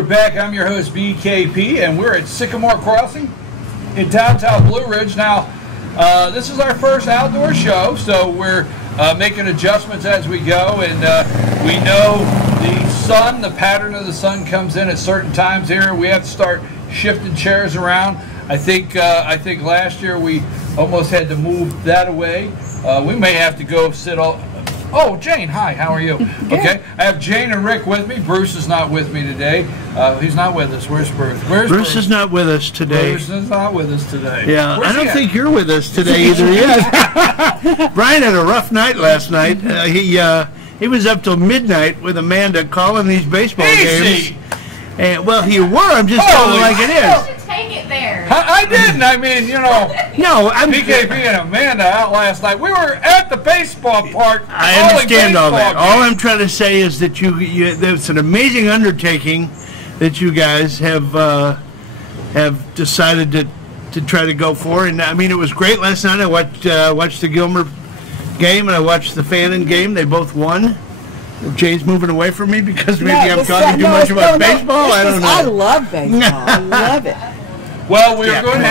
we're back. I'm your host, BKP, and we're at Sycamore Crossing in downtown Blue Ridge. Now, this is our first outdoor show, so we're making adjustments as we go, and we know the sun, the pattern of the sun comes in at certain times here. We have to start shifting chairs around. I think last year we almost had to move that away. We may have to go sit all... Oh, Jane, hi, how are you? Okay, I have Jane and Rick with me. Bruce is not with me today. He's not with us. Where's Bruce? Bruce is not with us today. Bruce is not with us today. Yeah, I don't think you're with us today either yet. Brian had a rough night last night. He was up till midnight with Amanda calling these baseball games. And, well, you were. I'm just telling it like it is. Take it there. I didn't. I mean, you know. No, I'm BKP and Amanda out last night. We were at the baseball park. I understand all that. All I'm trying to say is that it's an amazing undertaking that you guys have decided to try to go for. And I mean, it was great last night. I watched the Gilmer game and I watched the Fannin game. They both won. Jane's moving away from me because maybe I'm talking too much about baseball. I don't know. I love baseball. I love it. Well, we're going to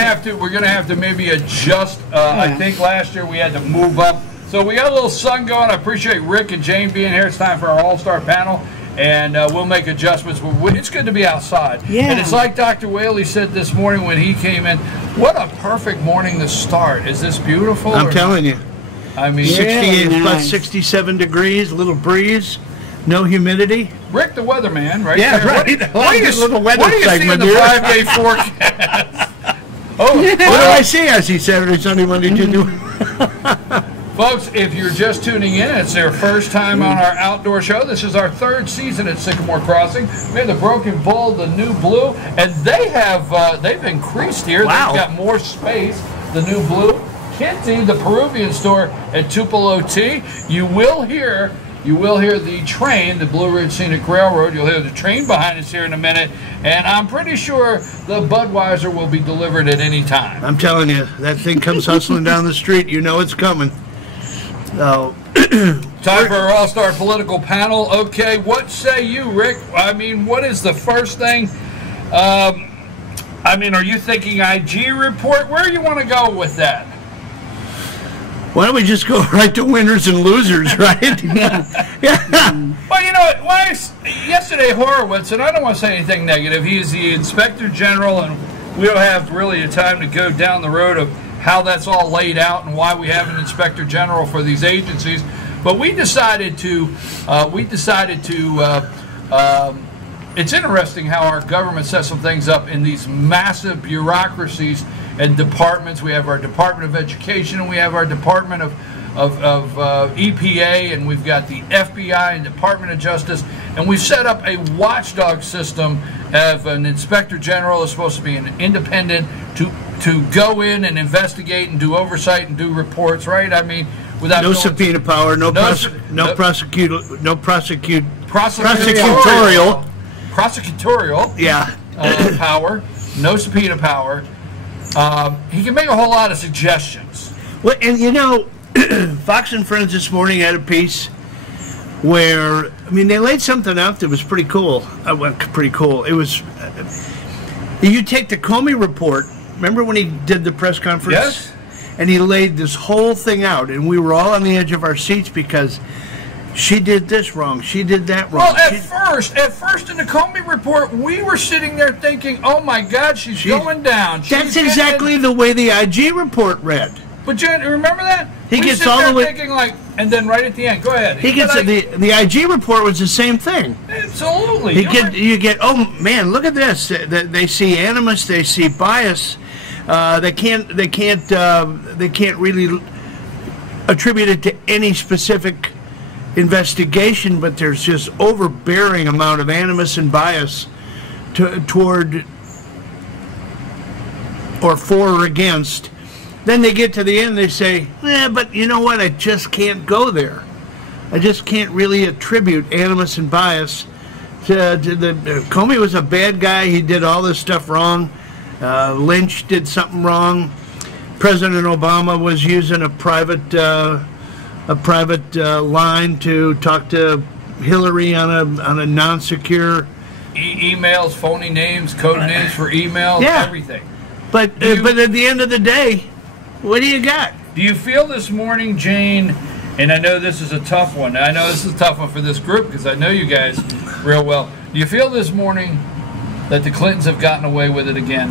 have to maybe adjust. I think last year we had to move up. So we got a little sun going. I appreciate Rick and Jane being here. It's time for our all-star panel, and we'll make adjustments. It's good to be outside. Yeah. And it's like Dr. Whaley said this morning when he came in, what a perfect morning to start. Is this beautiful? I'm telling you. I mean, 68 nice. plus 67 degrees, a little breeze, no humidity. Rick the weatherman, right? Yeah, there. right. What do you see in the 5-day forecast? What do I see? I see Saturday, Sunday, Monday, Tuesday. Folks, if you're just tuning in, it's their first time on our outdoor show. This is our third season at Sycamore Crossing. We have the Broken Bull, the New Blue, and they've increased here. Wow. They've got more space. The New Blue, Kinty, the Peruvian store at Tupelo T. You will hear the train, the Blue Ridge Scenic Railroad. You'll hear the train behind us here in a minute, and I'm pretty sure the Budweiser will be delivered at any time. I'm telling you, that thing comes hustling down the street. You know it's coming. So, time for our all-star political panel. Okay, what say you, Rick? I mean, what is the first thing? I mean, are you thinking IG report? Where do you want to go with that? Why don't we just go right to winners and losers, right? Yeah. Well, you know what? Yesterday, Horowitz, and I don't want to say anything negative, he is the Inspector General, and we don't have really the time to go down the road of how that's all laid out and why we have an Inspector General for these agencies. But we decided to, it's interesting how our government sets some things up in these massive bureaucracies and departments. We have our Department of Education, and we have our Department of EPA, and we've got the FBI and Department of Justice, and we've set up a watchdog system of an Inspector General is supposed to be an independent to go in and investigate and do oversight and do reports, right? I mean, without no subpoena power, prosecutorial. Yeah. Power, no subpoena power. He can make a whole lot of suggestions. Well, and you know, Fox and Friends this morning had a piece where, I mean, they laid something out that was pretty cool. Pretty cool. It was, you take the Comey report, remember when he did the press conference? Yes. And he laid this whole thing out, and we were all on the edge of our seats because she did this wrong, she did that wrong. Well, at first in the Comey report, we were sitting there thinking, oh my God, she's going down. That's exactly the way the IG report read. But Jen, remember that? He gets all the way thinking like, and then right at the end, go ahead. He gets the IG report was the same thing. Absolutely. You get oh man, look at this. They see animus, they see bias. They can't really attribute it to any specific investigation, but there's just overbearing amount of animus and bias toward or for or against. Then they get to the end, they say, but you know what, I just can't go there. I just can't really attribute animus and bias to the... Comey was a bad guy, he did all this stuff wrong. Lynch did something wrong. President Obama was using a private line to talk to Hillary on a non-secure emails, phony names, code names for emails, Yeah. everything. But at the end of the day, what do you got? Do you feel this morning, Jane, and I know this is a tough one. I know this is a tough one for this group because I know you guys real well. Do you feel this morning that the Clintons have gotten away with it again?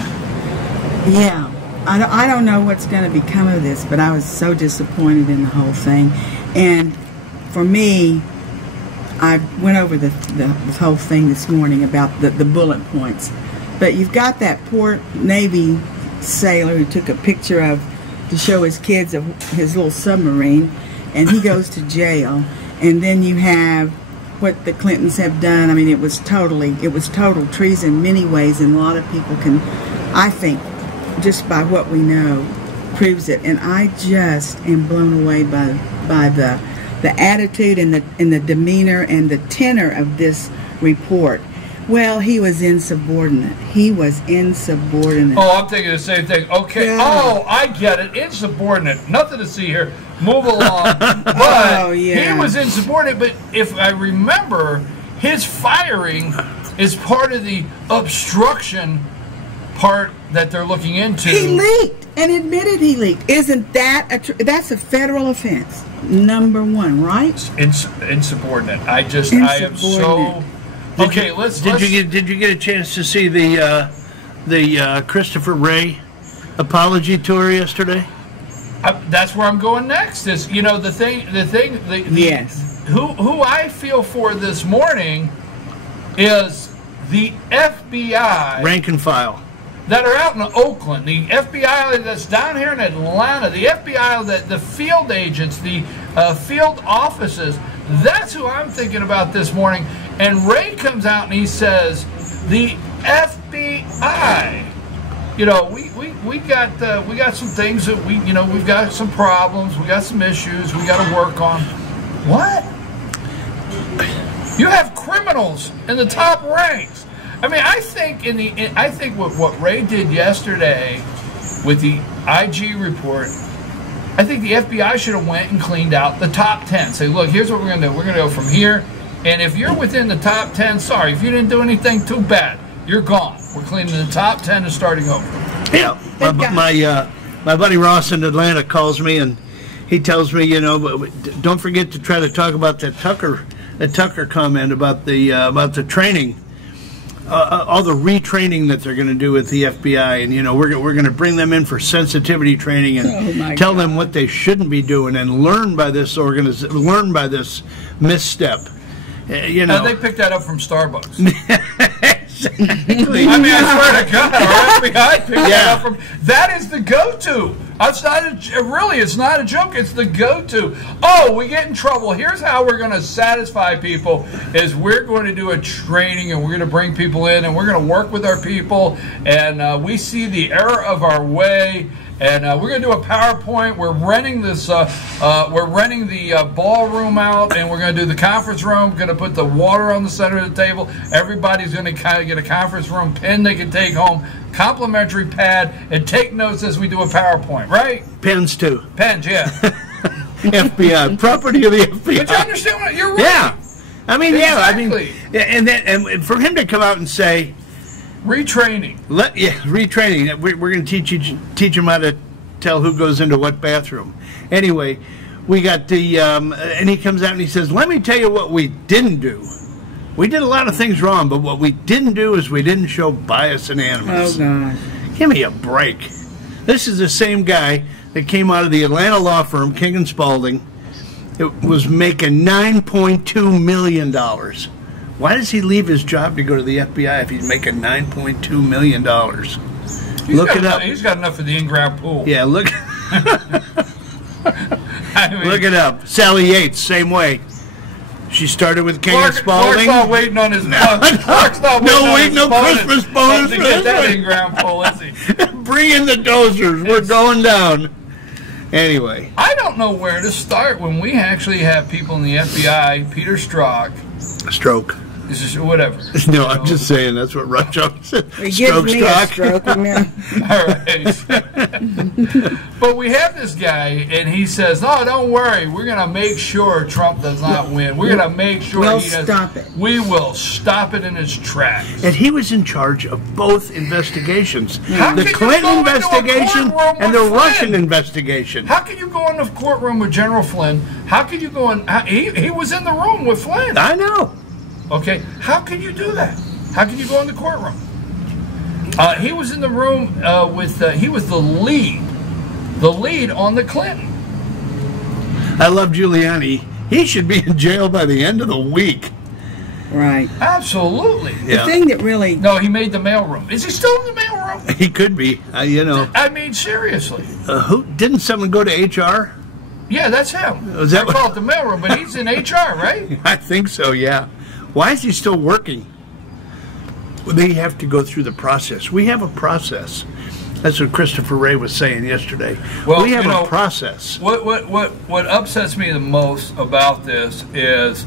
Yeah. I don't know what's going to become of this, but I was so disappointed in the whole thing. And for me, I went over the whole thing this morning about the bullet points. But you've got that poor Navy sailor who took a picture of to show his kids of his little submarine, and he goes to jail. And then you have what the Clintons have done. I mean, it was total treason in many ways, and a lot of people can, I think, just by what we know, proves it. And I just am blown away by the attitude and the demeanor and the tenor of this report. Well, he was insubordinate. He was insubordinate. Oh, I'm thinking the same thing. Okay. Yeah. Oh, I get it. Insubordinate. Nothing to see here. Move along. But Oh, yeah. he was insubordinate. But if I remember, his firing is part of the obstruction part that they're looking into. He leaked and admitted he leaked. Isn't that that's a federal offense? Number one, right? Insubordinate. I am so. Insubordinate. Okay, Did you get a chance to see the Christopher Wray apology tour yesterday? That's where I'm going next. Is the thing. Yes. Who I feel for this morning is the FBI Rank and file. that are out in Oakland, the FBI that's down here in Atlanta, the FBI that the field agents, the field offices. That's who I'm thinking about this morning. And Ray comes out and he says, the FBI. We got some things that we've got some problems, we got some issues, we got to work on. What? You have criminals in the top ranks. I mean, I think what Ray did yesterday with the IG report, I think the FBI should have went and cleaned out the top 10. Say, look, here's what we're going to do. We're going to go from here, and if you're within the top 10, sorry, if you didn't do anything too bad, you're gone. We're cleaning the top 10 and starting over. Yeah, my buddy Ross in Atlanta calls me and he tells me, don't forget to try to talk about that Tucker comment about the training, all the retraining that they're going to do with the FBI, and we're going to bring them in for sensitivity training and tell them what they shouldn't be doing and learn by this misstep. Now, they picked that up from Starbucks. Exactly. I mean, I swear to God, our FBI picked that up from. That is the go-to. It's not a joke. It's the go-to. Oh, we get in trouble. Here's how we're going to satisfy people: is we're going to do a training and we're going to bring people in and we're going to work with our people and we see the error of our way. And we're going to do a PowerPoint. We're renting this. We're renting the ballroom out, and we're going to do the conference room. We're going to put the water on the center of the table. Everybody's going to kind of get a conference room pen they can take home, complimentary pad, and take notes as we do a PowerPoint. Right? Pens too. Pens, yeah. FBI property of the FBI. But you understand what you're right. Yeah, I mean, Exactly. and for him to come out and say. Retraining. Retraining. We're going to teach him how to tell who goes into what bathroom. Anyway, we got the and he comes out and he says, "Let me tell you what we didn't do. We did a lot of things wrong, but what we didn't do is we didn't show bias and animus." Oh God! Give me a break. This is the same guy that came out of the Atlanta law firm King and Spalding. It was making $9.2 million. Why does he leave his job to go to the FBI if he's making $9.2 million? Look it up. He's got enough for the in-ground pool. Yeah, look. I mean, Look it up. Sally Yates, same way. She started with King and Spalding. Clark's not waiting on his Clark's not waiting no Christmas bonus to get that in-ground pool, is he? Bring in the dozers. We're going down. Anyway. I don't know where to start when we actually have people in the FBI, Peter Strzok. It's just whatever. No, I'm just saying that's what Rush said. He gives me a stroke. All right. But we have this guy, and he says, "No, don't worry. We're going to make sure Trump does not win. We're going to make sure We'll he does. stop it. We will stop it in its tracks." And he was in charge of both investigations. How The could you Clinton go into a investigation courtroom and the with Russian Flynn? investigation. How can you go in the courtroom with General Flynn? How can you go in? He was in the room with Flynn. I know. Okay, how can you do that? How can you go in the courtroom? He was in the room he was the lead on the Clinton. I love Giuliani. He should be in jail by the end of the week. Right. Absolutely. Yeah. The thing that really... No, he made the mailroom. Is he still in the mailroom? He could be. You know. I mean, seriously. Who didn't someone go to HR? Yeah, that's him. Was that I call it the mailroom, but he's in HR, right? I think so. Yeah. Why is he still working? Well, they have to go through the process. We have a process. That's what Christopher Wray was saying yesterday. Well, we have a process. What upsets me the most about this is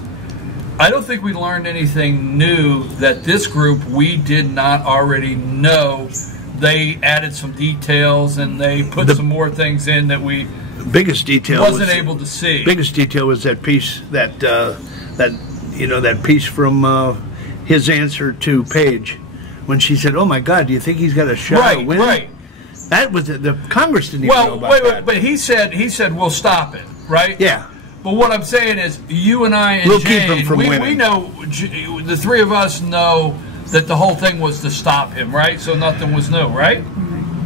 I don't think we learned anything new that this group we did not already know. They added some details and they put some more things in that we biggest detail wasn't able to see. Biggest detail was that piece that piece from his answer to Page when she said, "Oh my God, do you think he's got a shot at winning?" Right. That was the Congress didn't even know about that. But he said we'll stop it, right? Yeah. But what I'm saying is, you and I and we'll Jane, keep him from winning. We know, the three of us know that the whole thing was to stop him, right? So nothing was new, right?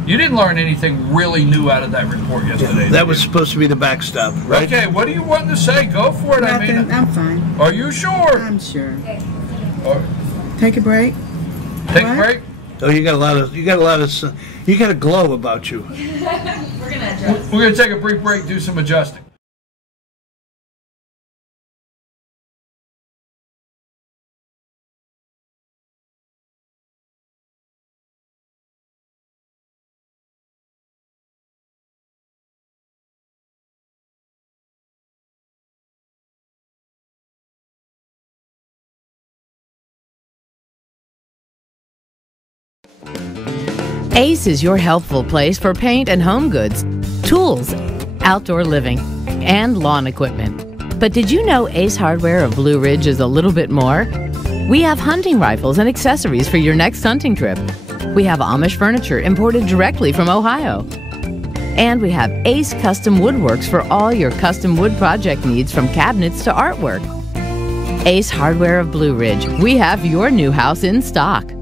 You didn't learn anything really new out of that report yesterday. That was supposed to be the backstop, right? Okay, what do you want to say? Go for it. Nothing. I mean, I'm fine. Are you sure? I'm sure. Or, Take a break. take What? a break. Oh, you got a lot of glow about you. We're gonna adjust. We're going to take a brief break, do some adjusting. Ace is your helpful place for paint and home goods, tools, outdoor living, and lawn equipment. But did you know Ace Hardware of Blue Ridge is a little bit more? We have hunting rifles and accessories for your next hunting trip. We have Amish furniture imported directly from Ohio. And we have Ace Custom Woodworks for all your custom wood project needs from cabinets to artwork. Ace Hardware of Blue Ridge. We have your new house in stock.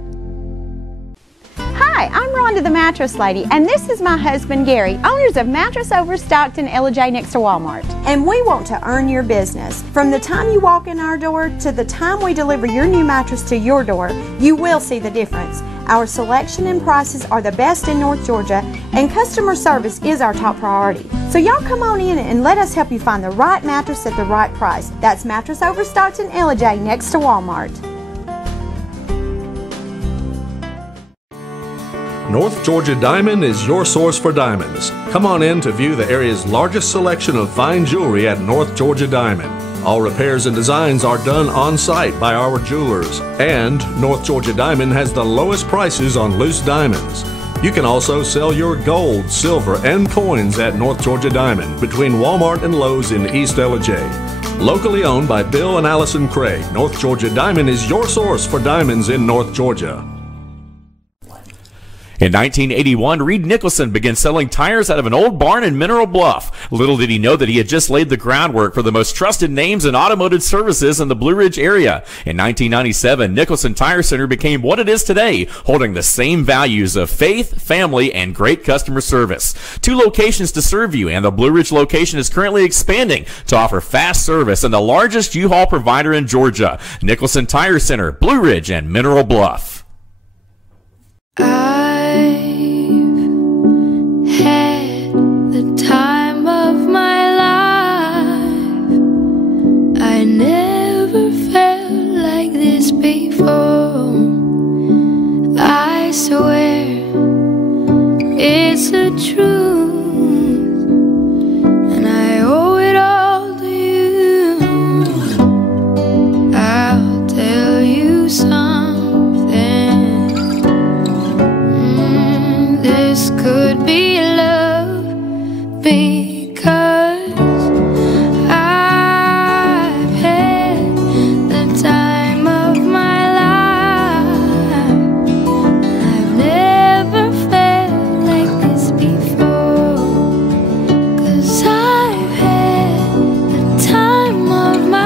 Hi, I'm Rhonda the Mattress Lady, and this is my husband Gary, owners of Mattress Overstocked in J next to Walmart. And we want to earn your business. From the time you walk in our door to the time we deliver your new mattress to your door, you will see the difference. Our selection and prices are the best in North Georgia, and customer service is our top priority. So y'all come on in and let us help you find the right mattress at the right price. That's Mattress Overstocked in J next to Walmart. North Georgia Diamond is your source for diamonds. Come on in to view the area's largest selection of fine jewelry at North Georgia Diamond. All repairs and designs are done on site by our jewelers. And North Georgia Diamond has the lowest prices on loose diamonds. You can also sell your gold, silver, and coins at North Georgia Diamond between Walmart and Lowe's in East LJ. Locally owned by Bill and Allison Craig, North Georgia Diamond is your source for diamonds in North Georgia. In 1981, Reed Nicholson began selling tires out of an old barn in Mineral Bluff. Little did he know that he had just laid the groundwork for the most trusted names in automotive services in the Blue Ridge area. In 1997, Nicholson Tire Center became what it is today, holding the same values of faith, family, and great customer service. 2 locations to serve you, and the Blue Ridge location is currently expanding to offer fast service and the largest U-Haul provider in Georgia. Nicholson Tire Center, Blue Ridge, and Mineral Bluff. Had the time of my life. I never felt like this before. I swear it's the truth, and I owe it all to you. I'll tell you something. This could be love because I've had the time of my life. I've never felt like this before, 'cause I've had the time of my life.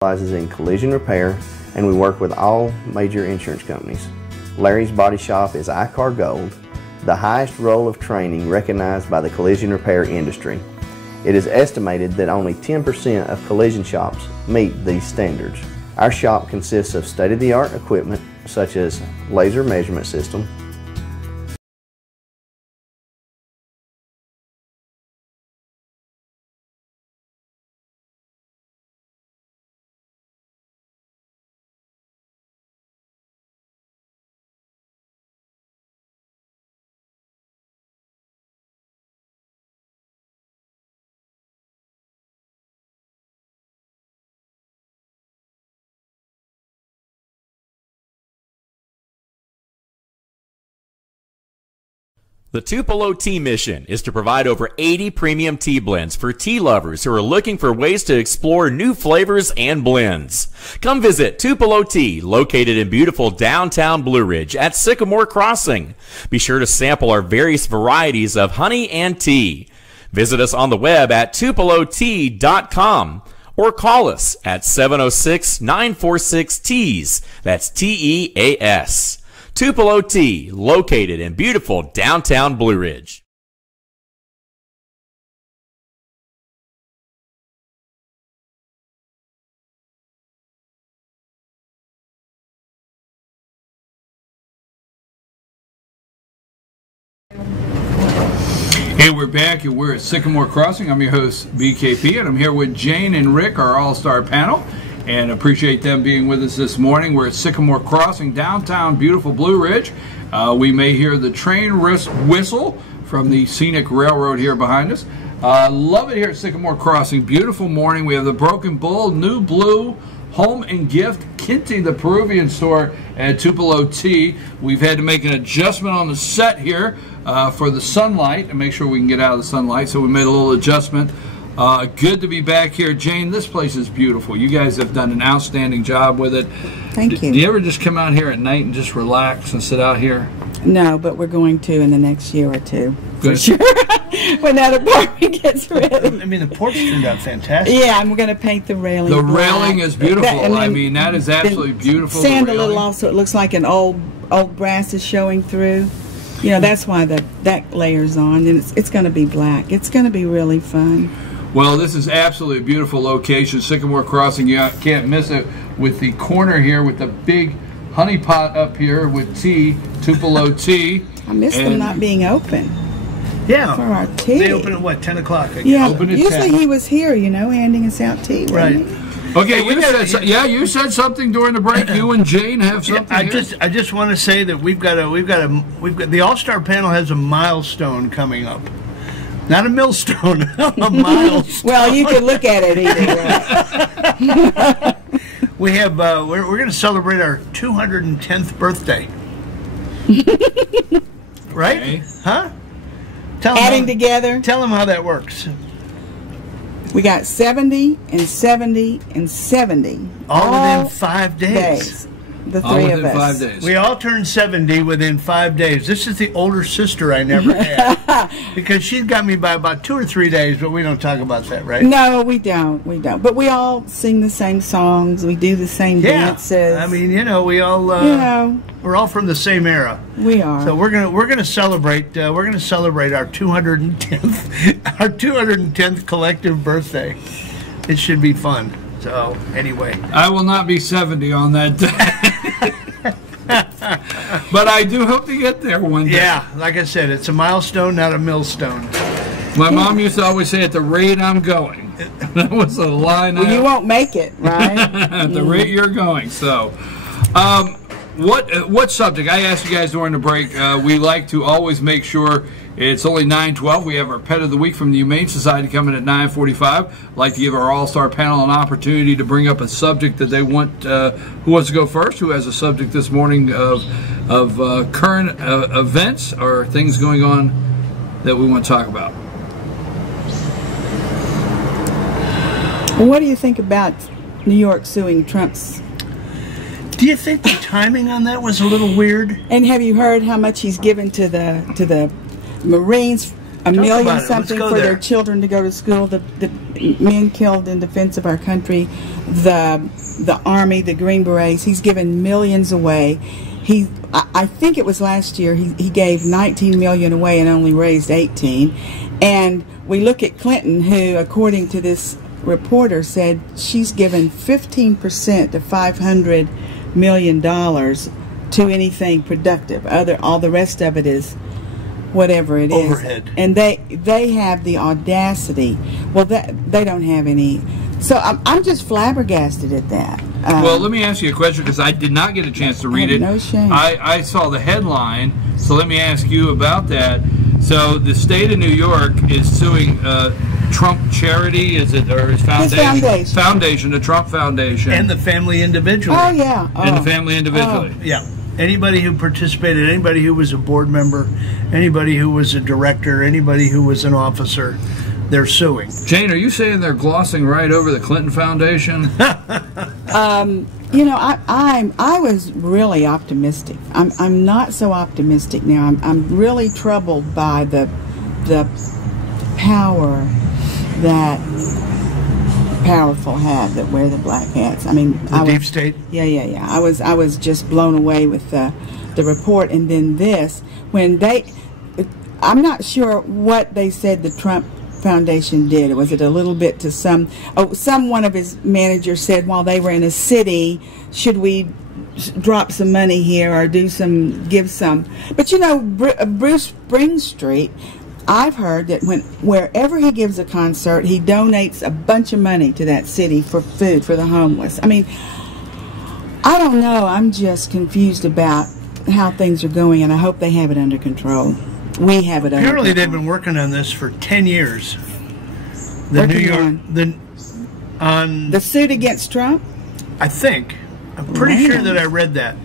Specializes in collision repair, and we work with all major insurance companies. Larry's Body Shop is ICAR Gold, the highest role of training recognized by the collision repair industry. It is estimated that only 10% of collision shops meet these standards. Our shop consists of state-of-the-art equipment such as laser measurement system, The Tupelo Tea mission is to provide over 80 premium tea blends for tea lovers who are looking for ways to explore new flavors and blends. Come visit Tupelo Tea, located in beautiful downtown Blue Ridge at Sycamore Crossing. Be sure to sample our various varieties of honey and tea. Visit us on the web at tupelotea.com or call us at 706-946-TEAS. That's TEAS. Tupelo Tea, located in beautiful downtown Blue Ridge. Hey, we're back and we're at Sycamore Crossing. I'm your host, BKP, and I'm here with Jane and Rick, our all-star panel, and appreciate them being with us this morning. We're at Sycamore Crossing, downtown beautiful Blue Ridge. We may hear the train whistle from the scenic railroad here behind us. Love it here at Sycamore Crossing. Beautiful morning. We have the Broken Bull, New Blue, Home and Gift, Kinty, the Peruvian store, and Tupelo Tea. We've had to make an adjustment on the set here for the sunlight and make sure we can get out of the sunlight, so we made a little adjustment. Good to be back here. Jane, this place is beautiful. You guys have done an outstanding job with it. Thank you. Do you ever just come out here at night and just relax and sit out here? No, but we're going to in the next year or two. Good. For sure. When that apartment gets ready. I mean, the porch turned out fantastic. Yeah, I'm going to paint the railing The black. railing is beautiful. I mean, that is absolutely beautiful. Sand the a little railing. off so it looks like an old brass is showing through. You know, that's why that layer's on, and it's going to be black. It's going to be really fun. Well, this is absolutely a beautiful location. Sycamore Crossing, you can't miss it with the corner here with the big honey pot up here with tea, Tupelo Tea. I miss them not being open. Yeah. For our tea. They open at what, 10 o'clock? Yeah, Open at usually 10. he was here, you know, handing us out tea. Right. Okay, you said something during the break. You and Jane have something. I here? just want to say that we've got the All-Star panel has a milestone coming up. Not a millstone, a milestone. Well, you can look at it either way. We have we're going to celebrate our 210th birthday. Right? Okay. Huh? Adding together. Tell them how that works. We got 70 and 70 and 70. All within 5 days. The All three within of us. 5 days. We all turned 70 within 5 days. This is the older sister I never had. Because she's got me by about 2 or 3 days, but we don't talk about that, right? No, we don't. We don't. But we all sing the same songs. We do the same dances. I mean, you know, we all we're all from the same era. We are. So we're gonna celebrate our 210th collective birthday. It should be fun. So, anyway. I will not be 70 on that day. But I do hope to get there one day. Yeah, like I said, it's a milestone, not a millstone. My mom used to always say, at the rate I'm going. That was a line. Well, you won't make it, right? At the rate you're going. So, what subject? I asked you guys during the break. We like to always make sure it's only 9:12. We have our Pet of the Week from the Humane Society coming at 9:45. Like to give our All-Star panel an opportunity to bring up a subject that they want. Who wants to go first? Who has a subject this morning of current events or things going on that we want to talk about? What do you think about New York suing Trump's? Do you think the timing on that was a little weird? And have you heard how much he's given to the Marines? $1 million something for their children to go to school. The men killed in defense of our country. The Army, the Green Berets. He's given millions away. I think it was last year he gave $19 million away and only raised 18. And we look at Clinton, who, according to this reporter, said she's given 15% to $500 million to anything productive. All the rest of it is whatever it is. Overhead. And they have the audacity. Well, they don't have any. So I'm just flabbergasted at that. Well, let me ask you a question because I did not get a chance to read it. No shame. I saw the headline, so let me ask you about that. So the state of New York is suing Trump Charity, is it, or his foundation? His foundation. The Trump Foundation. And the family individually. Oh, yeah. And the family individually. Yeah. Anybody who participated, anybody who was a board member, anybody who was a director, anybody who was an officer, they're suing. Jane, are you saying they're glossing right over the Clinton Foundation? You know, I was really optimistic. I'm not so optimistic now. I'm really troubled by the power that powerful have that wear the black hats. I mean, the deep state. Yeah. I was just blown away with the report, and then this when I'm not sure what they said the Trump Foundation did. Was it a little bit to one of his managers said while they were in a city, should we drop some money here or give some? But you know, Bruce Springstreet, I've heard that wherever he gives a concert, he donates a bunch of money to that city for food for the homeless. I mean, I don't know. I'm just confused about how things are going, and I hope they have it under control. We have it under control. Apparently, they've been working on this for 10 years. The suit against Trump. I think. I'm pretty sure that I read that.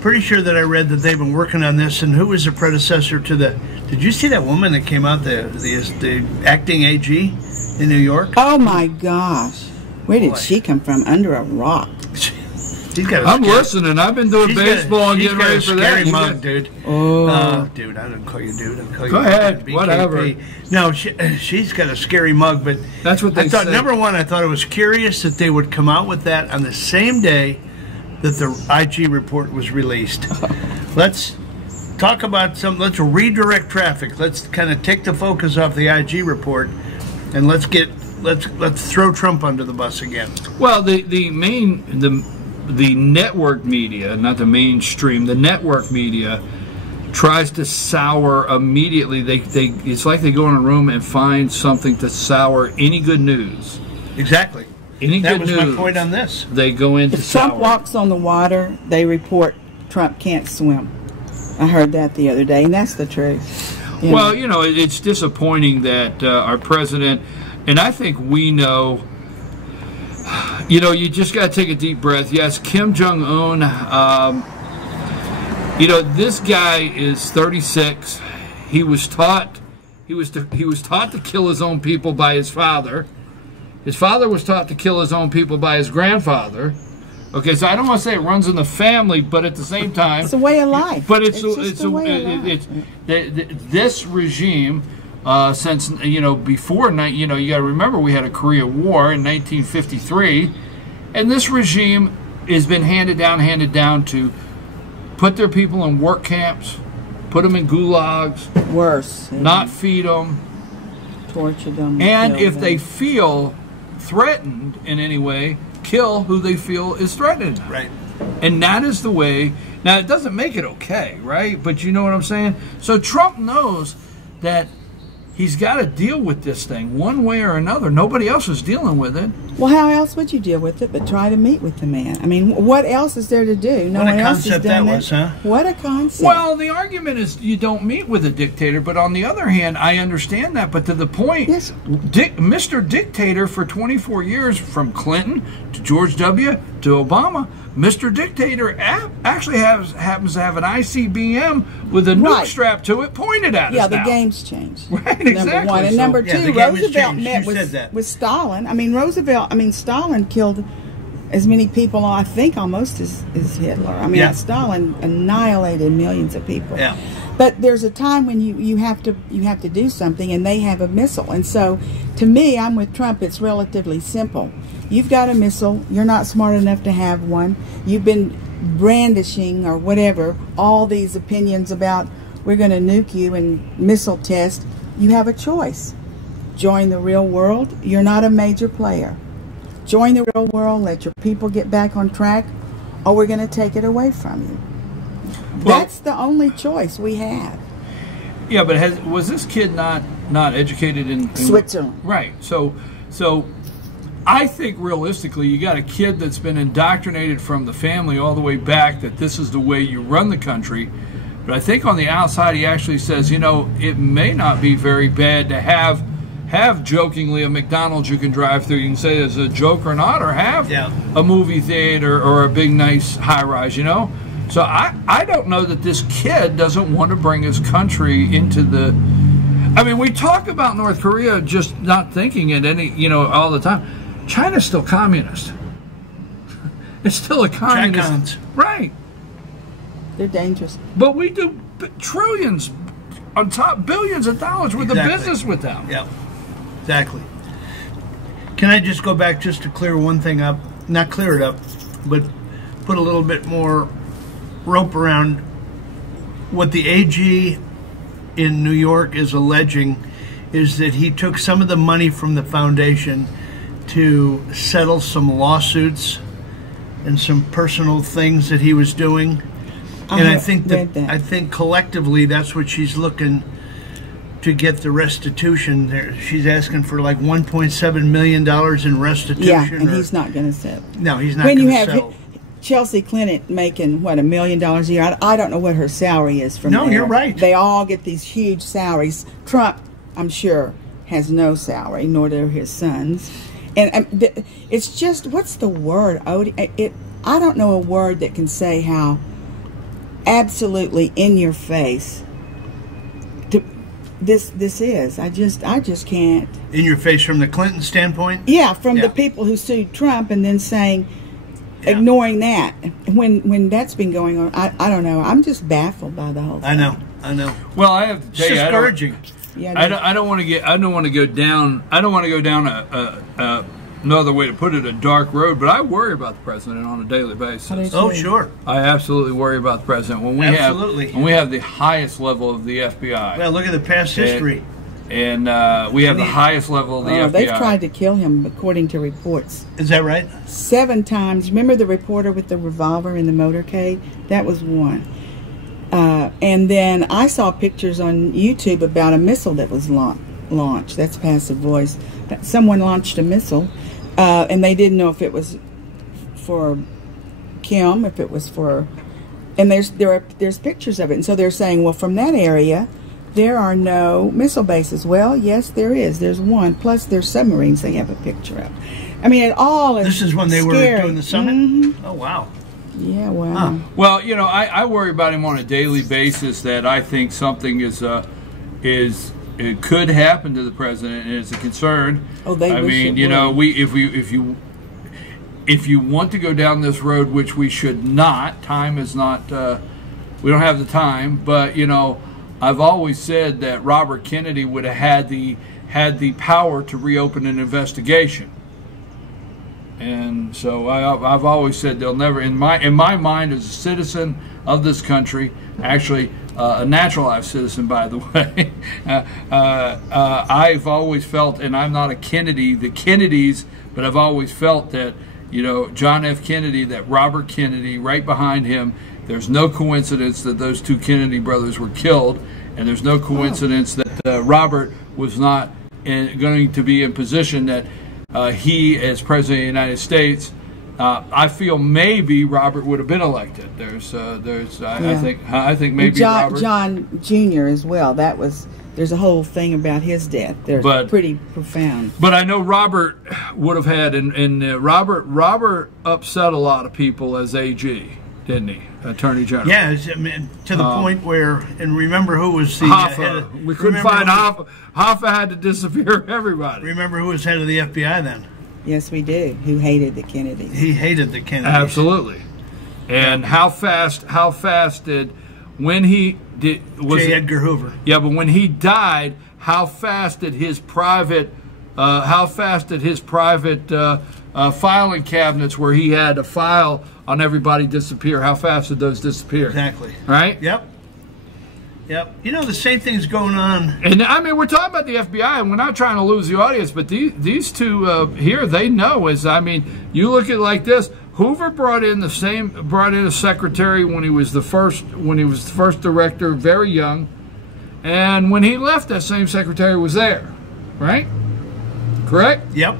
Pretty sure that I read that they've been working on this. And who was the predecessor to the? Did you see that woman that came out, the acting AG in New York? Oh my gosh, where did she come from? Under a rock. I'm listening. I've been doing baseball and getting ready for that. Scary mug, dude. Oh, dude, I didn't call you dude. I call you. Go ahead, BKP. whatever. No, she's got a scary mug, but that's what they thought. say. Number one, I thought it was curious that they would come out with that on the same day that the IG report was released. Let's talk about let's redirect traffic. Let's kind of take the focus off the IG report, and let's throw Trump under the bus again. Well, the network media, not the mainstream, the network media tries to sour immediately. It's like they go in a room and find something to sour any good news. Exactly. That was my point on this. They go into if Trump walks on the water, they report Trump can't swim. I heard that the other day, and that's the truth. Well, you know, it's disappointing that our president, and I think we know, you know, you just got to take a deep breath. Yes, Kim Jong-un, you know, this guy is 36. He was taught to kill his own people by his father. His father was taught to kill his own people by his grandfather. Okay, so I don't want to say it runs in the family, but at the same time, it's a way of life. But it's a way of life. This regime, since before you got to remember we had a Korea War in 1953, and this regime has been handed down to put their people in work camps, put them in gulags, worse, not feed them, torture them, and if they feel threatened in any way, kill who they feel is threatened. Right. And that is the way. Now, it doesn't make it okay, right? But you know what I'm saying? So Trump knows that he's got to deal with this thing one way or another. Nobody else is dealing with it. Well, how else would you deal with it but try to meet with the man? I mean, what else is there to do? No one else has done that. Was, huh? What a concept. Well, the argument is you don't meet with a dictator, but on the other hand, I understand that. But to the point, yes. Mr. Dictator for 24 years, from Clinton to George W. to Obama, Mr. Dictator actually happens to have an ICBM with a nuke strapped to it pointed at us. Yeah, the game's changed. Right, exactly. Number one. And number two, yeah, Roosevelt met with Stalin. I mean, Stalin killed as many people, I think, almost as Hitler. I mean, Stalin annihilated millions of people. Yeah. But there's a time when you have to do something, and they have a missile. And so, to me, I'm with Trump. It's relatively simple. You've got a missile. You're not smart enough to have one. You've been brandishing or whatever all these opinions about we're going to nuke you and missile test. You have a choice. Join the real world. You're not a major player. Join the real world. Let your people get back on track, or we're going to take it away from you. Well, that's the only choice we have. Yeah, but was this kid not educated in Switzerland? Right. So I think realistically, you got a kid that's been indoctrinated from the family all the way back that this is the way you run the country. But I think on the outside, he actually says, it may not be very bad to have jokingly a McDonald's you can drive through. You can say it's a joke or not, or have a movie theater or a big nice high rise. So I don't know that this kid doesn't want to bring his country into the. I mean, we talk about North Korea just not thinking it all the time. China's still communist. It's still a communist. Right. They're dangerous. But we do trillions, on top billions of dollars worth of business with them. Yep. Exactly. Can I just go back just to clear one thing up? Not clear it up, but put a little bit more rope around what the AG in New York is alleging is that he took some of the money from the foundation to settle some lawsuits and some personal things that he was doing. And I think collectively that's what she's looking to get the restitution there. She's asking for like $1.7 million in restitution. Yeah, and he's not going to settle. No, he's not going to settle. When you have Chelsea Clinton making, $1 million a year, I don't know what her salary is from there. No, you're right. They all get these huge salaries. Trump, I'm sure, has no salary, nor do his sons. And it's just, what's the word? I don't know a word that can say how absolutely in your face this is. I just can't. In your face from the Clinton standpoint? Yeah, from the people who sued Trump and then saying, ignoring that when that's been going on. I don't know. I'm just baffled by the whole thing. I know. Well, I have to tell you, discouraging. I don't want to go down another way to put it, a dark road, but I worry about the president on a daily basis. Oh, sure. I absolutely worry about the president when we have the highest level of the FBI. Well, look at the past history. And we have the highest level of the FBI. They've tried to kill him, according to reports. Is that right? 7 times. Remember the reporter with the revolver in the motorcade? That was one. And then I saw pictures on YouTube about a missile that was launched. That's passive voice. Someone launched a missile, and they didn't know if it was for Kim, if it was for... And there's pictures of it. And so they're saying, well, from that area, there are no missile bases. Well, yes, there is. There's one. Plus, there's submarines they have a picture of. I mean, it all is This is when they were doing the summit? Mm-hmm. Oh, wow. Yeah, well. Huh. Well, I worry about him on a daily basis that I think something it could happen to the president, and it's a concern. Oh, they I mean, if you want to go down this road, which we should not, time is not, we don't have the time, but, I've always said that Robert Kennedy would have had the power to reopen an investigation. And so I've always said they'll never, in my mind as a citizen of this country, actually a naturalized citizen, by the way, I've always felt, and I'm not a Kennedy, the Kennedys but I've always felt that, you know, John F. Kennedy, that Robert Kennedy, right behind him, there's no coincidence that those two Kennedy brothers were killed, and there's no coincidence that Robert was not going to be in position that he, as President of the United States, I feel maybe Robert would have been elected. I think maybe Robert. John Jr. as well. There's a whole thing about his death. There's pretty profound. But I know Robert would have had, and Robert upset a lot of people as AG, didn't he? Attorney General. Yeah, I mean, to the point where, and remember who was the Hoffa. We couldn't find Hoffa. Hoffa had to disappear everybody. Remember who was head of the FBI then? Yes, we do. Who hated the Kennedys? He hated the Kennedys. Absolutely. And how fast did, when he did, was J. Edgar Hoover. Yeah, but when he died, how fast did his private filing cabinets where he had a file on everybody disappear? How fast did those disappear? Exactly. Right? Yep. You know, the same thing's going on. And I mean, we're talking about the FBI, and we're not trying to lose the audience, but these two here, they know. I mean, you look at it like this. Hoover brought in a secretary when he was the first director, very young, and when he left, that same secretary was there, right? Correct? Yep.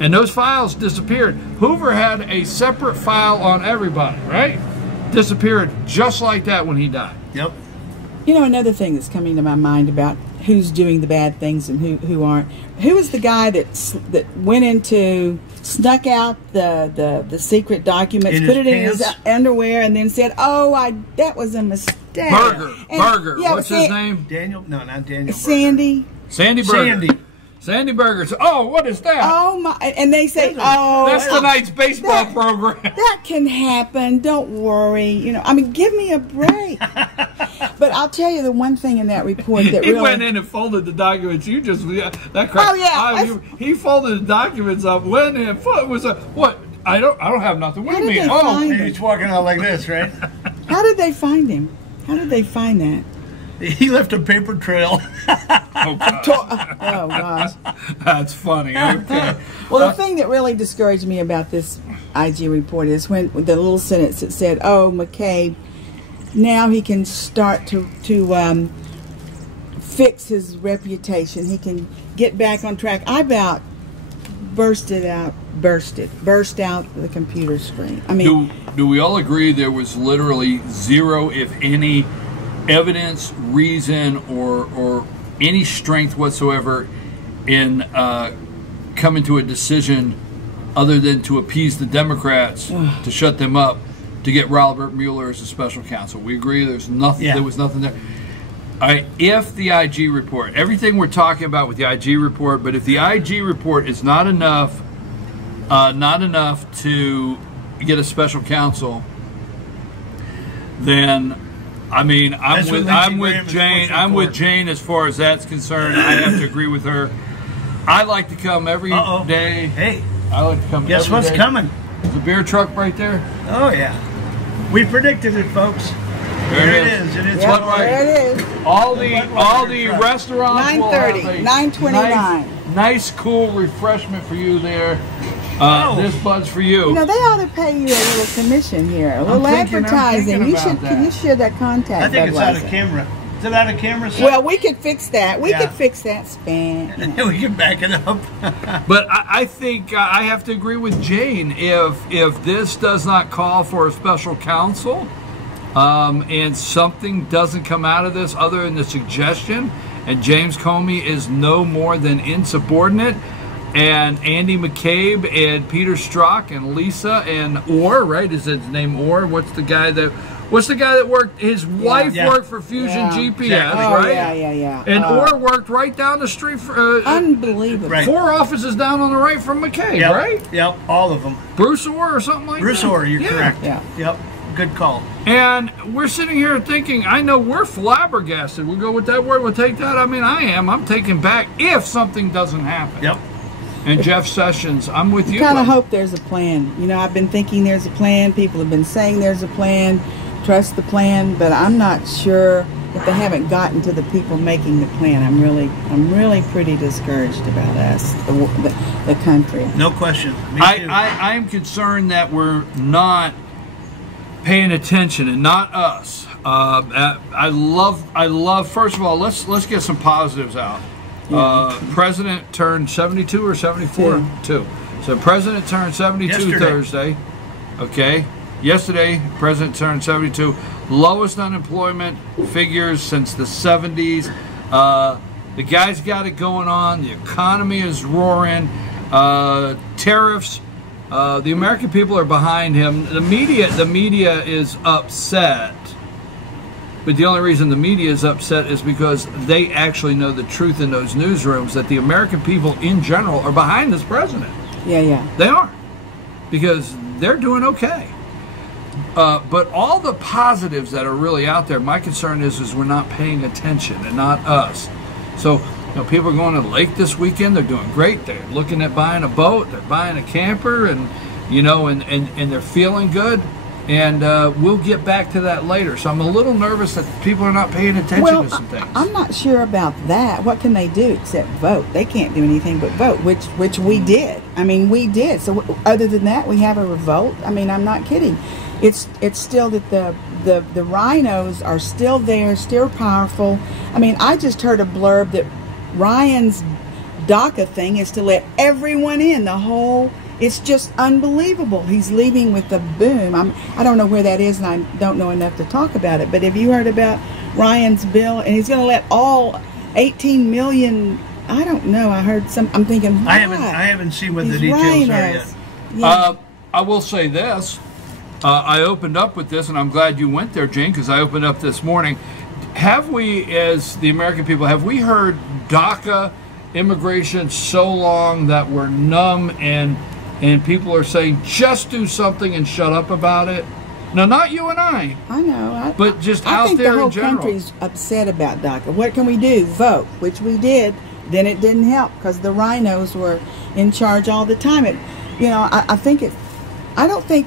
And those files disappeared. Hoover had a separate file on everybody, right? Disappeared just like that when he died. Yep. You know, another thing that's coming to my mind about who's doing the bad things and who aren't. Who was the guy that went into, snuck out the secret documents, put it in his underwear, and then said, "Oh, that was a mistake." Burger. Yeah, what's his name? Daniel? No, not Daniel. Sandy. Sandy Burger. Sandy Burger. Oh, what is that? Oh my! And they say, "Oh, that's tonight's baseball program." That can happen. Don't worry. You know, I mean, give me a break. But I'll tell you the one thing in that report that he really went in and folded the documents. You just that crap. Oh yeah. He folded the documents up. Went in. Was a what? I don't have nothing. What do you mean? He's walking out like this, right? How did they find him? How did they find that? He left a paper trail. Oh, gosh. That's funny. Okay. Well, the thing that really discouraged me about this IG report is when the little sentence that said, "Oh, McCabe, now he can start to fix his reputation. He can get back on track." I about burst out the computer screen. I mean, do we all agree there was literally zero, if any, evidence, reason, or any strength whatsoever in coming to a decision other than to appease the Democrats to shut them up, to get Robert Mueller as a special counsel? We agree there's nothing. Yeah. There was nothing there. All right, if the IG report, everything we're talking about with the IG report, but if the IG report is not enough to get a special counsel, then I mean, I'm with Jane. I'm with Jane as far as that's concerned. I have to agree with her. I like to come every day. Hey, I like to come. Guess what's coming? There's a beer truck right there. Oh yeah, we predicted it, folks. There it is. And it's there it is. All the restaurants. 9:30, 9:29. Nice, cool refreshment for you there. This bud's for you. You know, they ought to pay you a little commission here, a little advertising. Can you share that contact? I think it's out of camera. Is it out of camera? Sir? Well, we could fix that. We could fix that span. We can back it up. But I think I have to agree with Jane. If this does not call for a special counsel, and something doesn't come out of this other than the suggestion, and James Comey is no more than insubordinate, and Andy McCabe and Peter Strzok and Lisa and Orr, right? Is his name Orr? What's the guy that worked? His wife worked for Fusion GPS, right? Yeah. And Orr worked right down the street. Unbelievable. Right. 4 offices down on the right from McCabe, right? Yep, all of them. Bruce Orr or something like that? Bruce Orr, you're correct. Yeah. Yep, good call. And we're sitting here thinking, I know we're flabbergasted. We'll go with that word. We'll take that. I mean, I'm taken back if something doesn't happen. Yep. And Jeff Sessions, I'm with you. I kind of hope there's a plan. You know, I've been thinking there's a plan. People have been saying there's a plan. Trust the plan. But I'm not sure if they haven't gotten to the people making the plan. I'm really pretty discouraged about us, the country. No question. Me too. I'm concerned that we're not paying attention, and not us. I love. First of all, let's get some positives out. Yeah. President turned 72 or 74. Two. So President turned 72 Yesterday. Thursday. Okay. Yesterday, President turned 72. Lowest unemployment figures since the 70s. The guy's got it going on. The economy is roaring. Tariffs. The American people are behind him. The media is upset. But the only reason the media is upset is because they actually know the truth in those newsrooms, that the American people in general are behind this president. Yeah. They are. Because they're doing okay. But all the positives that are really out there, my concern is we're not paying attention, and not us. So, people are going to the lake this weekend. They're doing great. They're looking at buying a boat. They're buying a camper, and they're feeling good. And we'll get back to that later. So I'm a little nervous that people are not paying attention to some things. I'm not sure about that. What can they do except vote? They can't do anything but vote, which we did. I mean, we did. So other than that, we have a revolt. I mean, I'm not kidding. It's still that the rhinos are still there, still powerful. I mean, I just heard a blurb that Ryan's DACA thing is to let everyone in, the whole. It's just unbelievable. He's leaving with a boom. I don't know where that is, and I don't know enough to talk about it. But have you heard about Ryan's bill? And he's going to let all 18 million. I don't know. I heard some. I'm thinking. Why? I haven't seen what the details are yet. Yeah. I will say this. I opened up with this, and I'm glad you went there, Jane, because I opened up this morning. Have we, as the American people, have we heard DACA immigration so long that we're numb and people are saying, just do something and shut up about it? Now, not you and I. I know. But just I out think there the whole in general. country's upset about DACA. What can we do? Vote, which we did. Then it didn't help because the rhinos were in charge all the time. I don't think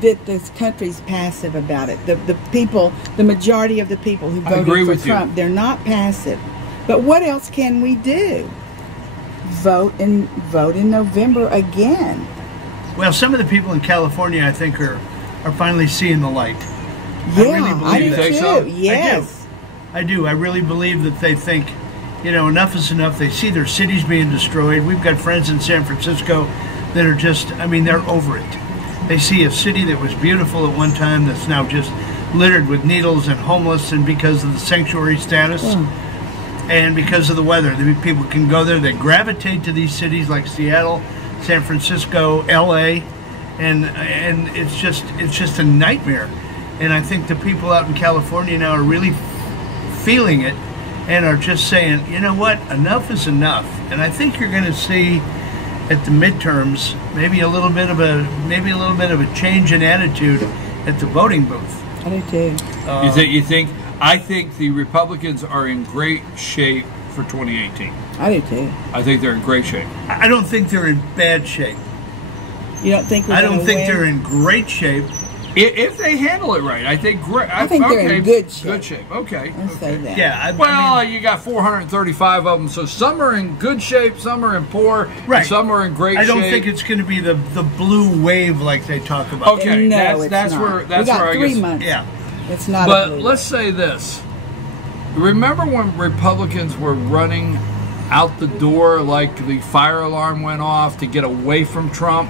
that this country's passive about it. The people, the majority of the people who voted for Trump, they're not passive. But what else can we do? Vote in November again. Well, some of the people in California, I think, are finally seeing the light. Yeah, I really do too. So. Yes, I do. I really believe that they think, enough is enough. They see their cities being destroyed. We've got friends in San Francisco that are just, they're over it. They see a city that was beautiful at one time that's now just littered with needles and homeless, and because of the sanctuary status and because of the weather, the people can go there. They gravitate to these cities like Seattle, San Francisco, LA, and it's just a nightmare. And I think the people out in California now are really feeling it and are just saying, you know what, enough is enough. And I think you're going to see at the midterms maybe a little bit of a change in attitude at the voting booth. I do too. You think? I think the Republicans are in great shape for 2018. I do too. I think they're in great shape. I don't think they're in bad shape. You don't think? I don't think they're in great shape. If they handle it right, I think great. I think they're in good shape. Good shape. Okay. Let's say that. Yeah. You got 435 of them, so some are in good shape, some are in poor, and some are in great shape. I don't think it's going to be the blue wave like they talk about. Okay, no, that's not. where we got I 3 guess. months. Yeah. It's not. But let's say this. Remember when Republicans were running out the door like the fire alarm went off to get away from Trump?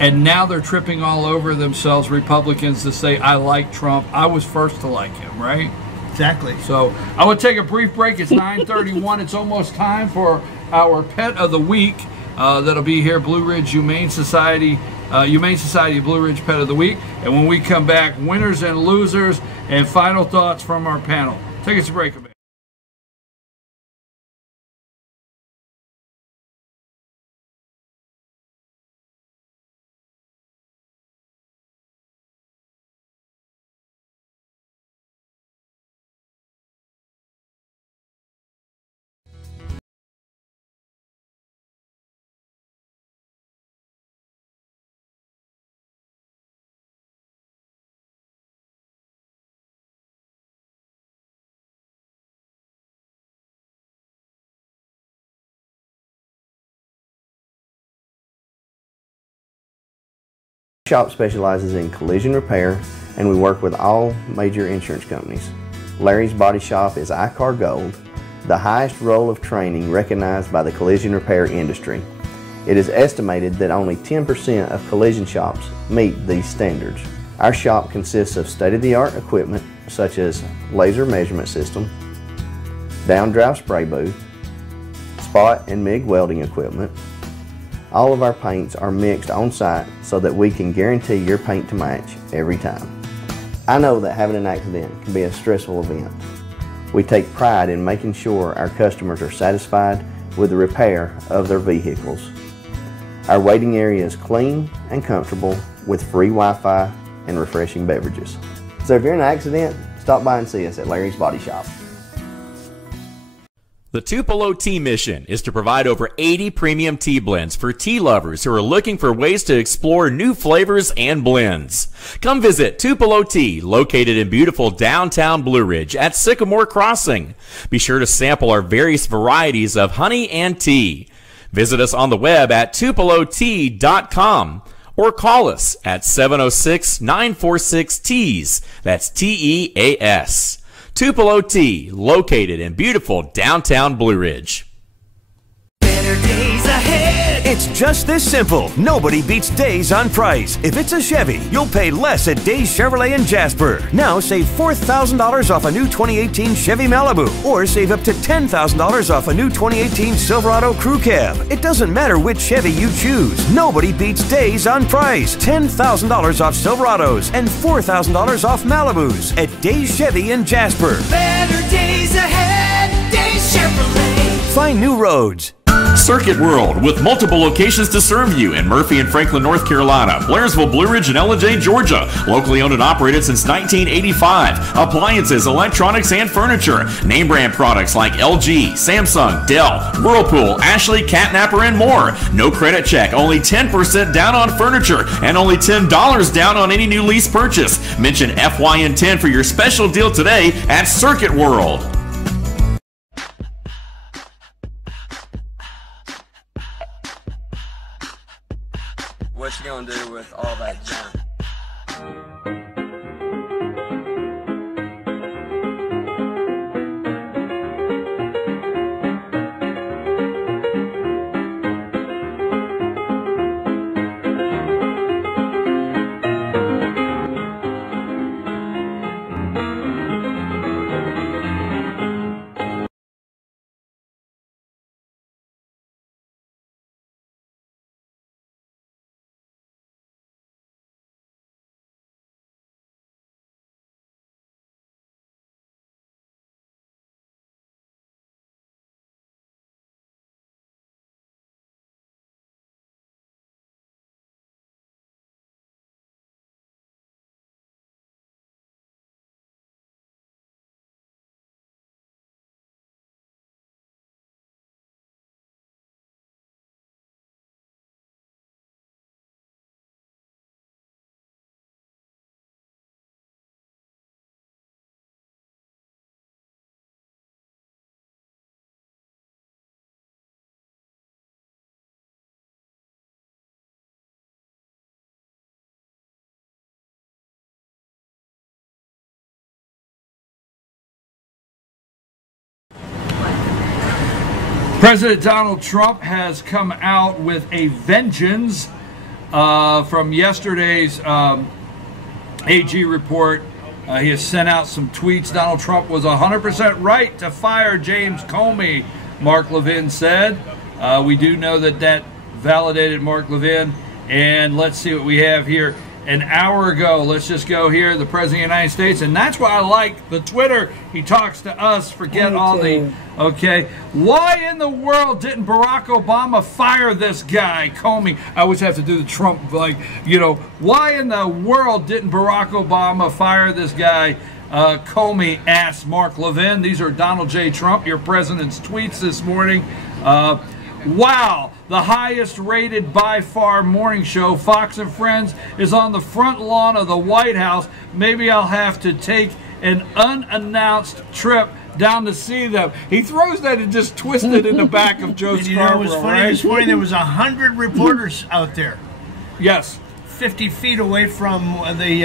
And now they're tripping all over themselves, Republicans, to say, I like Trump. I was first to like him, right? Exactly. So I would take a brief break. It's 9:31. It's almost time for our pet of the week. That'll be here, Blue Ridge Humane Society Blue Ridge Pet of the Week. And when we come back, winners and losers and final thoughts from our panel. Take us a break a bit. Shop specializes in collision repair, and we work with all major insurance companies. Larry's Body Shop is iCar Gold, the highest role of training recognized by the collision repair industry. It is estimated that only 10% of collision shops meet these standards. Our shop consists of state-of-the-art equipment such as laser measurement system, down-drive spray booth, spot and MIG welding equipment. All of our paints are mixed on site so that we can guarantee your paint to match every time. I know that having an accident can be a stressful event. We take pride in making sure our customers are satisfied with the repair of their vehicles. Our waiting area is clean and comfortable with free Wi-Fi and refreshing beverages. So if you're in an accident, stop by and see us at Larry's Body Shop. The Tupelo Tea mission is to provide over 80 premium tea blends for tea lovers who are looking for ways to explore new flavors and blends. Come visit Tupelo Tea, located in beautiful downtown Blue Ridge at Sycamore Crossing. Be sure to sample our various varieties of honey and tea. Visit us on the web at tupelotea.com or call us at 706-946-TEAS. That's TEAS. Tupelo Tea, located in beautiful downtown Blue Ridge. Better days ahead. It's just this simple. Nobody beats Days on price. If it's a Chevy, you'll pay less at Days Chevrolet in Jasper. Now save $4,000 off a new 2018 Chevy Malibu, or save up to $10,000 off a new 2018 Silverado Crew Cab. It doesn't matter which Chevy you choose. Nobody beats Days on price. $10,000 off Silverados and $4,000 off Malibus at Days Chevy in Jasper. Better days ahead. Days Chevrolet. Find new roads. Circuit World, with multiple locations to serve you in Murphy and Franklin, North Carolina, Blairsville, Blue Ridge, and Ellijay, Georgia. Locally owned and operated since 1985. Appliances, electronics, and furniture. Name brand products like LG, Samsung, Dell, Whirlpool, Ashley, Catnapper, and more. No credit check, only 10% down on furniture, and only $10 down on any new lease purchase. Mention FYN10 for your special deal today at Circuit World. What you gonna do with all that junk? President Donald Trump has come out with a vengeance from yesterday's AG report. He has sent out some tweets. Donald Trump was 100% right to fire James Comey, Mark Levin said. We do know that that validated Mark Levin. And let's see what we have here. An hour ago, let's just go here, the President of the United States, and that's why I like the Twitter. He talks to us, forget all the, okay. Why in the world didn't Barack Obama fire this guy, Comey? I always have to do the Trump, like, you know, why in the world didn't Barack Obama fire this guy, Comey, asked Mark Levin. These are Donald J. Trump, your president's tweets this morning. Wow, the highest rated by far morning show, Fox and Friends, is on the front lawn of the White House. Maybe I'll have to take an unannounced trip down to see them. He throws that and just twisted in the back of Joe Scarborough. You know, it was funny, right? this morning there was 100 reporters out there. Yes. 50 feet away from the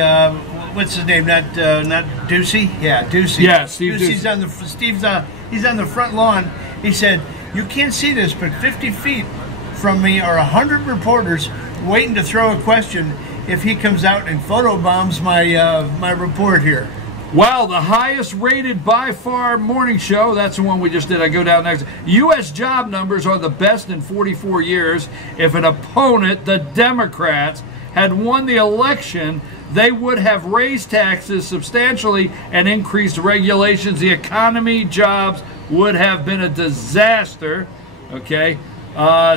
what's his name? Not Ducey. Yeah, Ducey. Yeah, Steve Ducey's on the he's on the front lawn. He said, "You can't see this, but 50 feet from me are 100 reporters waiting to throw a question if he comes out and photobombs my report here." Wow, the highest rated by far morning show. That's the one we just did. I go down next. U.S. job numbers are the best in 44 years. If an opponent, the Democrats, had won the election, they would have raised taxes substantially and increased regulations. The economy, jobs would have been a disaster. Okay,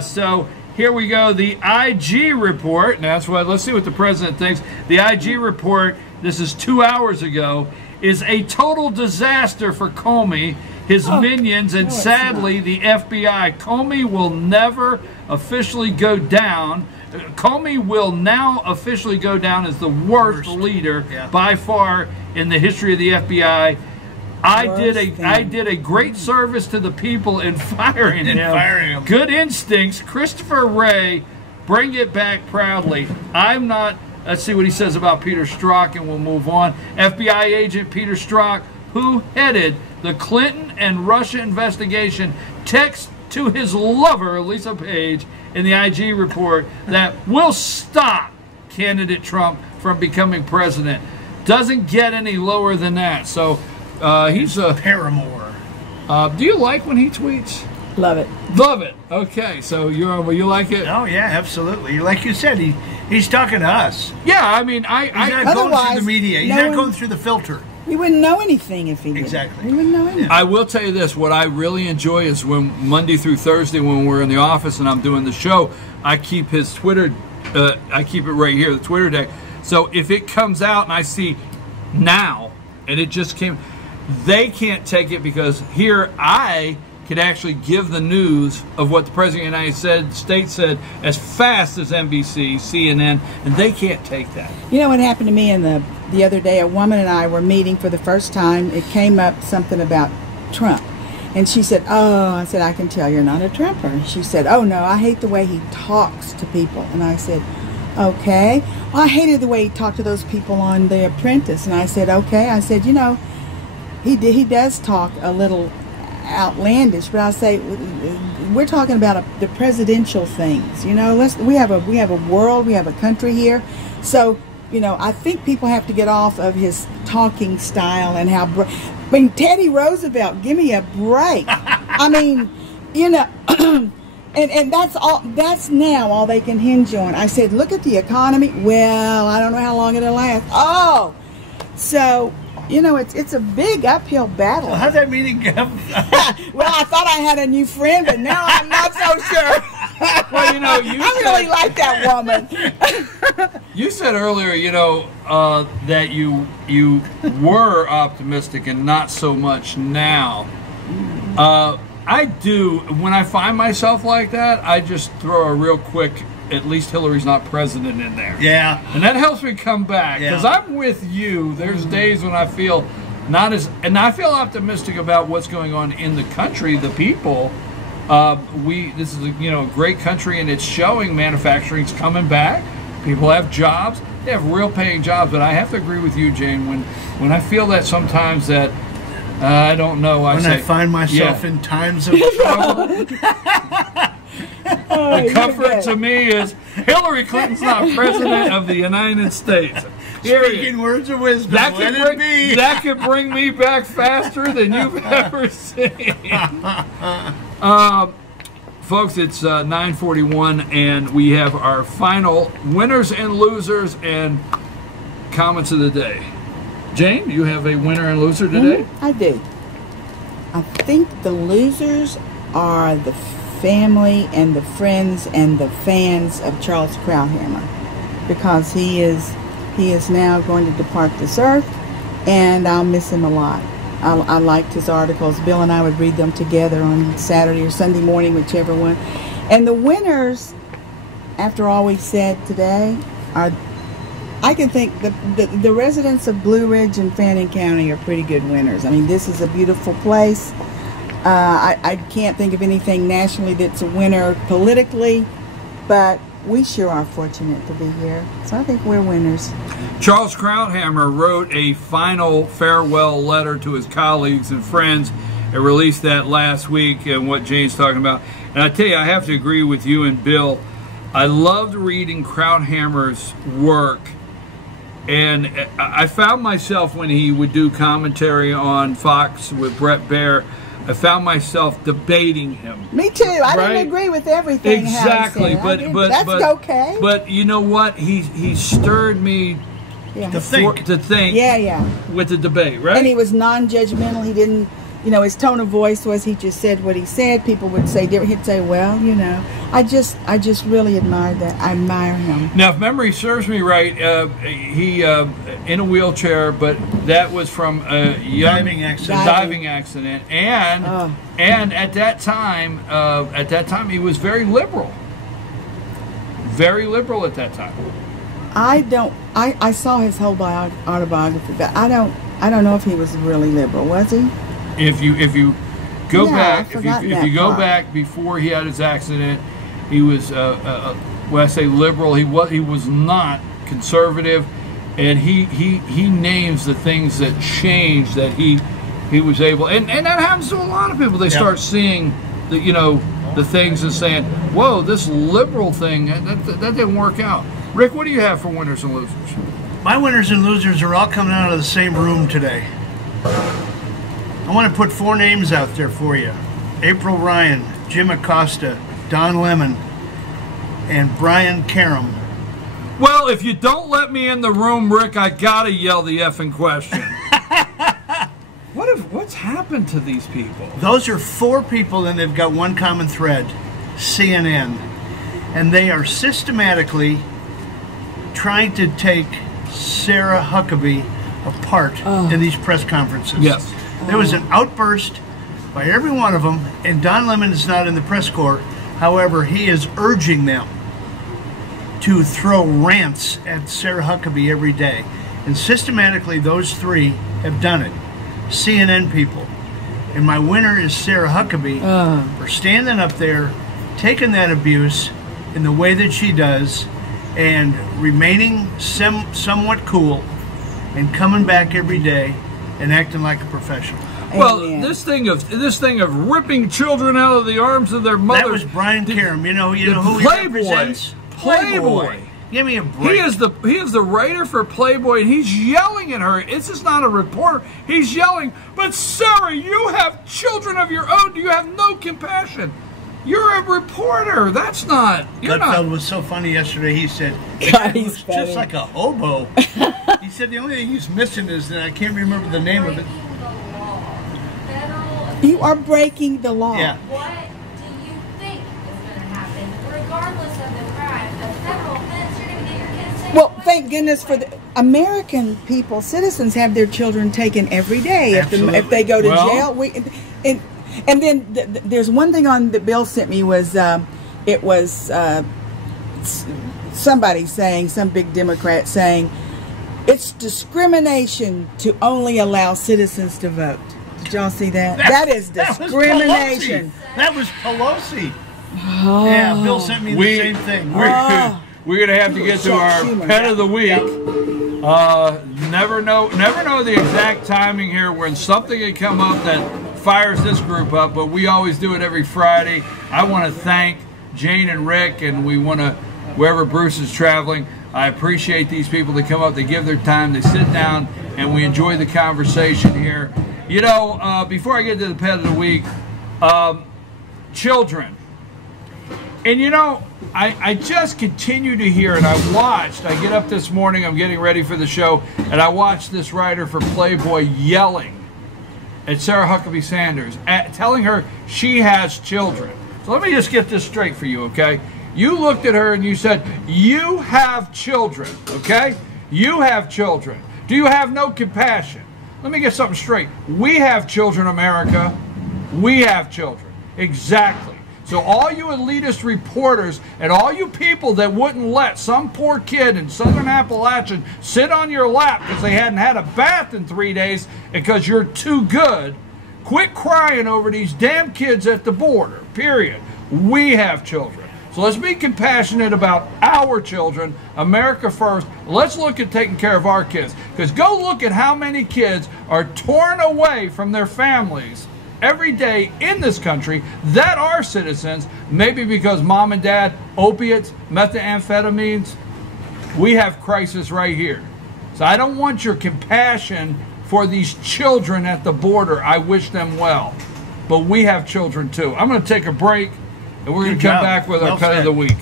so here we go. The IG report. Now that's what. Let's see what the president thinks. The IG report. This is 2 hours ago. Is a total disaster for Comey, his minions, and sadly the FBI. Comey will never officially go down. Comey will now officially go down as the worst leader by far in the history of the FBI. I did a great service to the people in firing him. Good instincts, Christopher Wray. Bring it back proudly. I'm not. Let's see what he says about Peter Strzok, and we'll move on. FBI agent Peter Strzok, who headed the Clinton and Russia investigation, texts to his lover, Lisa Page, in the IG report that will stop candidate Trump from becoming president. Doesn't get any lower than that. So he's a paramour. Do you like when he tweets? Love it. Love it. Okay, so you like it? Oh yeah, absolutely. Like you said, he's talking to us. Yeah, I mean, he's not going through the media. He's not going through the filter. We wouldn't know anything if he did. Exactly. We wouldn't know anything. I will tell you this: what I really enjoy is when Monday through Thursday, when we're in the office and I'm doing the show, I keep his Twitter. I keep it right here, the Twitter deck. So if it comes out and I see now, and it just came, they can't take it because here I could actually give the news of what the President of the United States said as fast as NBC, CNN, and they can't take that. You know what happened to me in the other day? A woman and I were meeting for the first time. It came up something about Trump. And she said, "Oh," I said, "I can tell you're not a Trumper." She said, "Oh, no, I hate the way he talks to people." And I said, "Okay." Well, I hated the way he talked to those people on The Apprentice. And I said, "Okay." I said, "You know, he does talk a little outlandish, but I say we're talking about the presidential things. You know, we have a world, we have a country here. So, you know, I think people have to get off of his talking style and how. I mean, Teddy Roosevelt, give me a break. I mean, you know, and that's all. That's now all they can hinge on. I said, look at the economy. Well, I don't know how long it'll last. Oh, so. You know, it's a big uphill battle. How'd that meeting go? Well, I thought I had a new friend, but now I'm not so sure. Well, you know, I really like that woman. You said earlier, you know, that you were optimistic and not so much now. I do. When I find myself like that, I just throw a real quick, at least Hillary's not president in there. Yeah. And that helps me come back. Because I'm with you. There's days when I feel not as... And I feel optimistic about what's going on in the country, the people. This is a great country, and it's showing manufacturing's coming back. People have jobs. They have real paying jobs. But I have to agree with you, Jane, when I feel that sometimes that... I don't know. I find myself in times of trouble. The comfort to me is Hillary Clinton's not president of the United States. Speaking words of wisdom, that could bring me back faster than you've ever seen. Folks, it's 9:41, and we have our final winners and losers and comments of the day. Jane, you have a winner and loser today? I do. I think the losers are the family and the friends and the fans of Charles Krauthammer, because he is now going to depart this earth, and I'll miss him a lot. I liked his articles. Bill and I would read them together on Saturday or Sunday morning, whichever one. And the winners, after all we've said today, are, I can think the residents of Blue Ridge and Fannin County are pretty good winners. I mean, this is a beautiful place. I can't think of anything nationally that's a winner politically, but we sure are fortunate to be here. So I think we're winners. Charles Krauthammer wrote a final farewell letter to his colleagues and friends and released that last week, and what Jane's talking about. And I tell you, I have to agree with you and Bill. I loved reading Krauthammer's work, and I found myself, when he would do commentary on Fox with Brett Baer, I found myself debating him. Me too. I didn't agree with everything. Exactly, but that's okay. But you know what? He stirred me to think. Yeah. With the debate, right? And he was non-judgmental. He didn't, his tone of voice was, he just said what he said. People would say different. He'd say, well, I just really admired that. I admire him. Now, if memory serves me right, he in a wheelchair, but that was from a diving accident, and at that time, he was very liberal. Very liberal at that time. I saw his whole autobiography, but I don't know if he was really liberal. Was he? If you go back, if you go back before he had his accident, he was when I say liberal, he was not conservative, and he names the things that changed that he was able, and that happens to a lot of people. They start seeing the things and saying, whoa, this liberal thing that didn't work out. Rick, what do you have for winners and losers? My winners and losers are all coming out of the same room today. I want to put 4 names out there for you: April Ryan, Jim Acosta, Don Lemon, and Brian Karam. Well, if you don't let me in the room, Rick, I gotta yell the effing question. What's happened to these people? Those are 4 people, and they've got one common thread: CNN. And they are systematically trying to take Sarah Huckabee apart in these press conferences. Yes. There was an outburst by every one of them, and Don Lemon is not in the press corps. However, he is urging them to throw rants at Sarah Huckabee every day. And systematically, those 3 have done it. CNN people. And my winner is Sarah Huckabee for standing up there, taking that abuse in the way that she does, and remaining somewhat cool, and coming back every day and acting like a professional. Well, this thing of ripping children out of the arms of their mothers. That was Brian Karam. You know who he represents? Playboy. Give me a break. He is the writer for Playboy, and he's yelling at her. This is not a reporter. He's yelling, but Sarah, you have children of your own. Do you have no compassion? You're a reporter. That's not. Gutfeld was so funny yesterday. He said, "He's just like a hobo." He said the only thing he's missing is that I can't remember the name of it. You are breaking the law. Yeah. What do you think is going to happen, regardless of the crime? A federal offense, you're going to get your kids taken Well, away? thank goodness for the American people. Citizens have their children taken every day if they go to jail. And then there's one thing on that Bill sent me was it was somebody saying, some big Democrat saying, it's discrimination to only allow citizens to vote. Did y'all see that? That is discrimination. That was Pelosi. Yeah, Bill sent me the same thing. We're going to have to get to our pet of the week. Never know the exact timing here when something can come up that fires this group up, but we always do it every Friday. I want to thank Jane and Rick, and we want to, wherever Bruce is traveling, I appreciate these people that come up, they give their time, they sit down, and we enjoy the conversation here. Before I get to the pet of the week, children. And I just continue to hear, and I get up this morning, I'm getting ready for the show, and I watched this writer for Playboy yelling at Sarah Huckabee Sanders, telling her she has children. So let me just get this straight for you, okay? You looked at her and you said, you have children, okay? You have children. Do you have no compassion? Let me get something straight. We have children, America. We have children. Exactly. So all you elitist reporters and all you people that wouldn't let some poor kid in Southern Appalachia sit on your lap because they hadn't had a bath in 3 days because you're too good, quit crying over these damn kids at the border, period. We have children. So let's be compassionate about our children, America first. Let's look at taking care of our kids. Because go look at how many kids are torn away from their families every day in this country that are citizens, maybe because mom and dad, opiates, methamphetamines. We have crisis right here. So I don't want your compassion for these children at the border. I wish them well. But we have children too. I'm going to take a break, and we're going to come back with our pet of the week.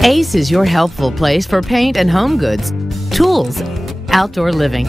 Ace is your helpful place for paint and home goods, tools, outdoor living,